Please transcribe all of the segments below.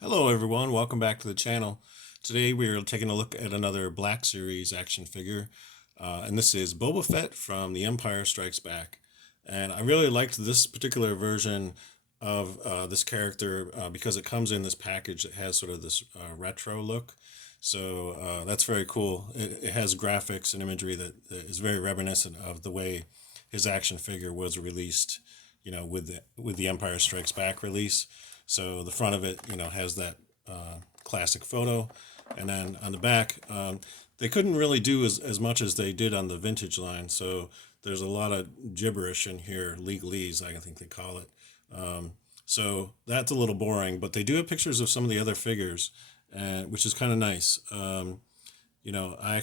Hello everyone, welcome back to the channel. Today we are taking a look at another Black Series action figure, and this is Boba Fett from The Empire Strikes Back. And I really liked this particular version of this character because it comes in this package that has sort of this retro look. So that's very cool. It has graphics and imagery that is very reminiscent of the way his action figure was released, with the Empire Strikes Back release. So the front of it, has that classic photo, and then on the back, they couldn't really do as much as they did on the vintage line. So there's a lot of gibberish in here, legalese, I think they call it. So that's a little boring, but they do have pictures of some of the other figures, which is kind of nice. I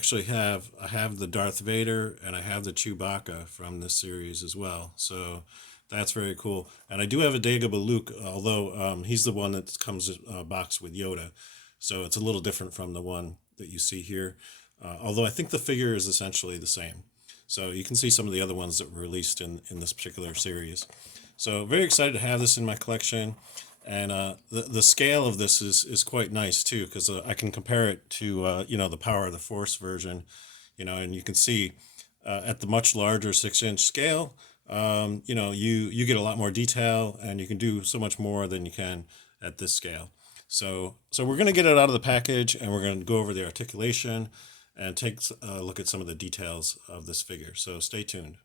have the Darth Vader and I have the Chewbacca from this series as well. So that's very cool. And I do have a Dagobah Luke, although he's the one that comes boxed with Yoda. So it's a little different from the one that you see here. Although I think the figure is essentially the same. So you can see some of the other ones that were released in this particular series. So very excited to have this in my collection. And the scale of this is quite nice too, because I can compare it to the Power of the Force version, and you can see at the much larger 6-inch scale, you get a lot more detail, and you can do so much more than you can at this scale. So we're going to get it out of the package, and we're going to go over the articulation and take a look at some of the details of this figure. So stay tuned.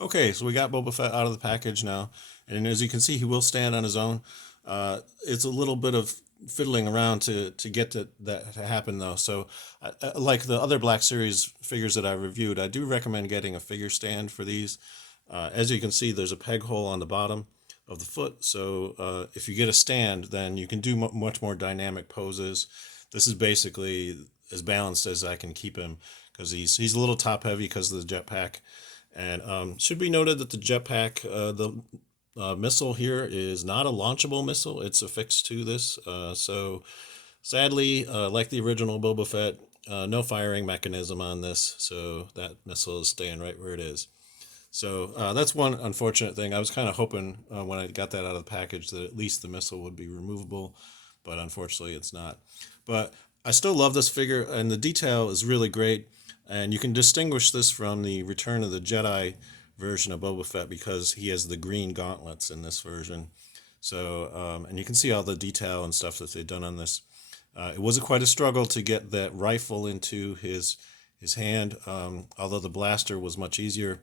Okay, so we got Boba Fett out of the package now, and as you can see, he will stand on his own. It's a little bit of fiddling around to get that to happen, though. So, like the other Black Series figures that I reviewed, I do recommend getting a figure stand for these. As you can see, there's a peg hole on the bottom of the foot, so if you get a stand, then you can do much more dynamic poses. This is basically as balanced as I can keep him, because he's a little top heavy because of the jetpack. And should be noted that the jetpack, the missile here is not a launchable missile. It's affixed to this. So sadly, like the original Boba Fett, no firing mechanism on this. So that missile is staying right where it is. So that's one unfortunate thing. I was kind of hoping when I got that out of the package that at least the missile would be removable, but unfortunately it's not. But I still love this figure, and the detail is really great. And you can distinguish this from the Return of the Jedi version of Boba Fett because he has the green gauntlets in this version. So, and you can see all the detail and stuff that they've done on this. It was quite a struggle to get that rifle into his hand, although the blaster was much easier.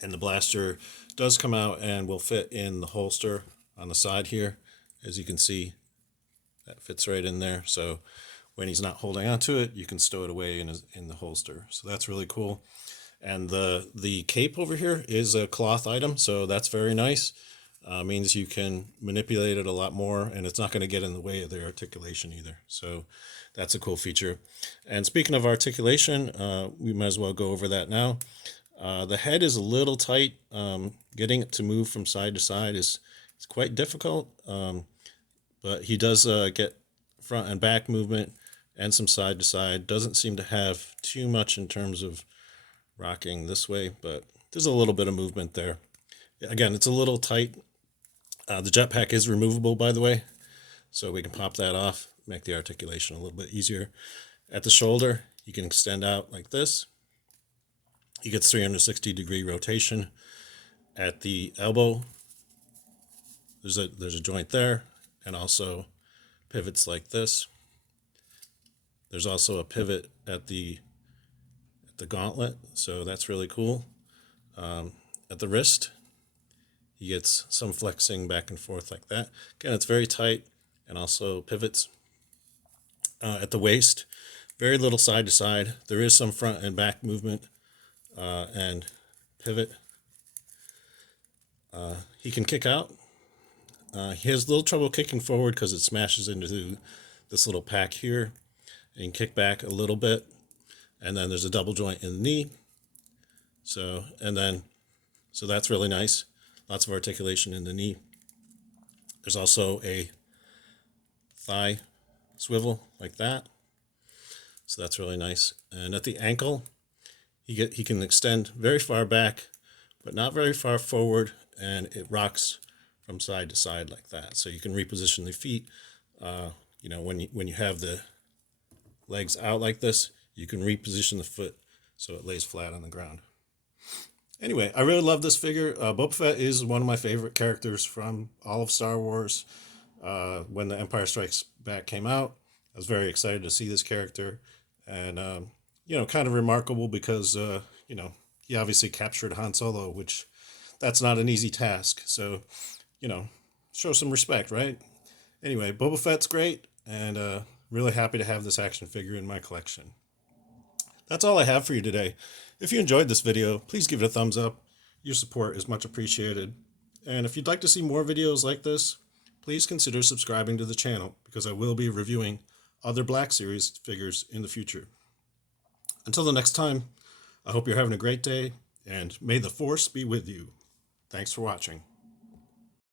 And the blaster does come out and will fit in the holster on the side here. As you can see, that fits right in there. So when he's not holding onto it, you can stow it away in the holster. So that's really cool. And the cape over here is a cloth item, so that's very nice. Means you can manipulate it a lot more, and it's not going to get in the way of the articulation either. So that's a cool feature. And speaking of articulation, we might as well go over that now. The head is a little tight. Getting it to move from side to side is quite difficult, but he does get front and back movement and some side to side. Doesn't seem to have too much in terms of rocking this way, but there's a little bit of movement there. Again, it's a little tight. The jetpack is removable, by the way, so we can pop that off, make the articulation a little bit easier. At the shoulder, you can extend out like this. You get 360-degree rotation. At the elbow, there's a joint there, and also pivots like this. There's also a pivot at the gauntlet, so that's really cool. At the wrist, he gets some flexing back and forth like that. Again, it's very tight and also pivots. At the waist, very little side to side. There is some front and back movement and pivot. He can kick out. He has a little trouble kicking forward because it smashes into this little pack here. And you can kick back a little bit, and then there's a double joint in the knee. So that's really nice. Lots of articulation in the knee. There's also a thigh swivel like that. So that's really nice. And at the ankle, he can extend very far back, but not very far forward, and it rocks from side to side like that. So you can reposition the feet. When you have the legs out like this, you can reposition the foot so it lays flat on the ground. Anyway, I really love this figure. Boba Fett is one of my favorite characters from all of Star Wars. When The Empire Strikes Back came out, I was very excited to see this character. And, kind of remarkable because, he obviously captured Han Solo, which that's not an easy task. So, show some respect, right? Anyway, Boba Fett's great, and really happy to have this action figure in my collection. That's all I have for you today. If you enjoyed this video, please give it a thumbs up. Your support is much appreciated. And if you'd like to see more videos like this, please consider subscribing to the channel because I will be reviewing other Black Series figures in the future. Until the next time, I hope you're having a great day, and may the Force be with you. Thanks for watching.